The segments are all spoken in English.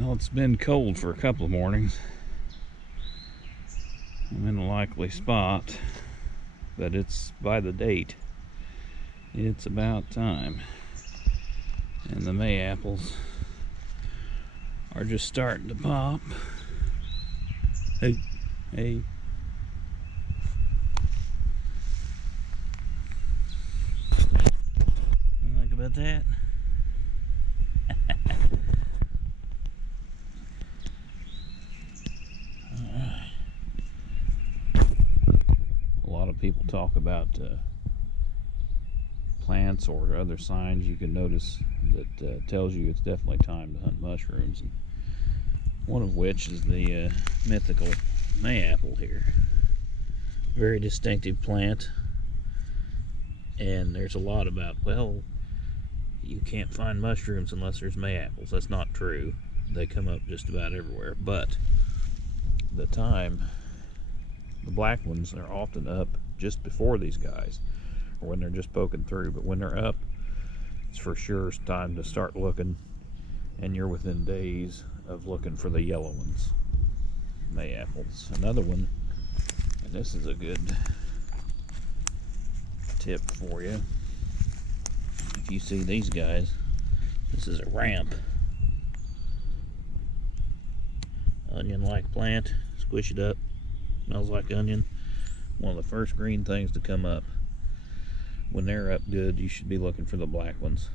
Well, it's been cold for a couple of mornings. I'm in a likely spot, but it's by the date. It's about time. And the mayapples are just starting to pop. Hey. Think about that. A lot of people talk about plants or other signs you can notice that tells you it's definitely time to hunt mushrooms. And one of which is the mythical mayapple here. Very distinctive plant, and there's a lot about, well, you can't find mushrooms unless there's mayapples. That's not true. They come up just about everywhere, but the black ones are often up just before these guys, or when they're just poking through. But when they're up, it's for sure time to start looking, and you're within days of looking for the yellow ones, mayapples. Another one, and this is a good tip for you. If you see these guys, this is a ramp. Onion-like plant. Squish it up. Smells like onion. One of the first green things to come up. When they're up good, you should be looking for the black ones.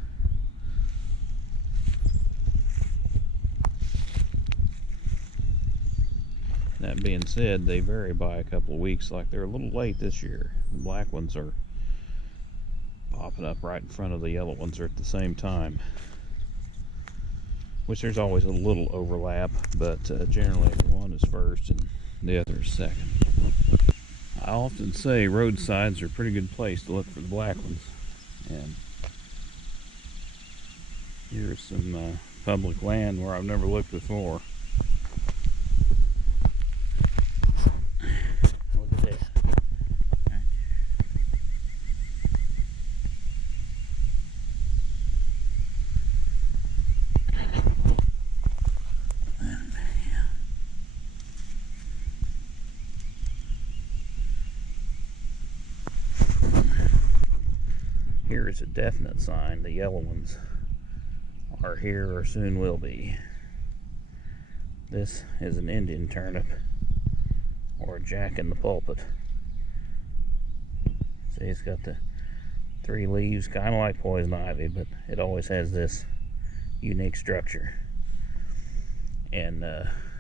That being said, they vary by a couple of weeks. Like, they're a little late this year. The black ones are popping up right in front of the yellow ones, or at the same time. Which there's always a little overlap, but generally one is first and the other is second. I often say roadsides are a pretty good place to look for the black ones. And here's some public land where I've never looked before. Look at that. Here is a definite sign the yellow ones are here or soon will be. This is an Indian turnip, or a jack in the pulpit. See, it's got the 3 leaves, kind of like poison ivy, but it always has this unique structure. And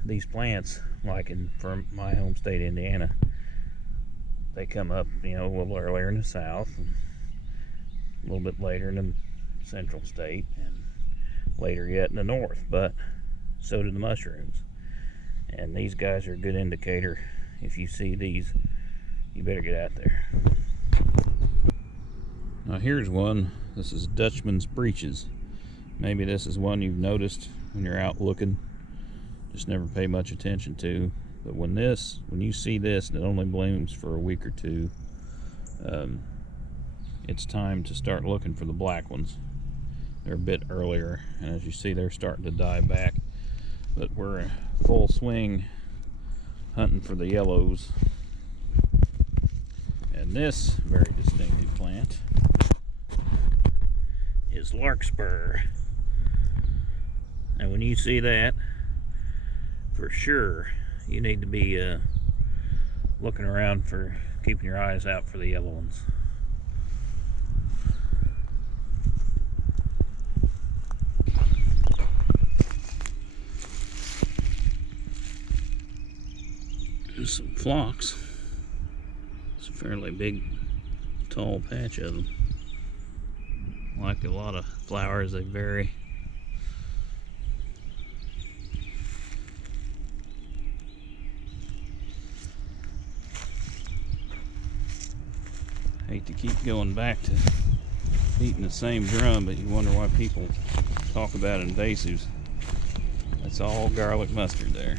these plants, like from my home state, Indiana, they come up, a little earlier in the south, and a little bit later in the central state, and later yet in the north, but so do the mushrooms. And these guys are a good indicator. If you see these, you better get out there. Now here's one. This is Dutchman's breeches. Maybe this is one you've noticed when you're out looking, just never pay much attention to. But when you see this and it only blooms for a week or two, it's time to start looking for the black ones. They're a bit earlier, and as you see, they're starting to die back. But we're in full swing hunting for the yellows. And this very distinctive plant is larkspur. And when you see that, for sure, you need to be looking around for, keeping your eyes out for the yellow ones. There's some phlox. It's a fairly big, tall patch of them. Like a lot of flowers, they vary. Hate to keep going back to beating the same drum, but you wonder why people talk about invasives. That's all garlic mustard there.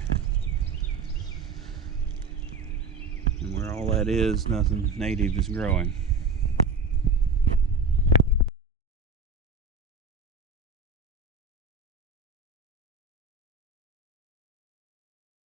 And where all that is, nothing native is growing.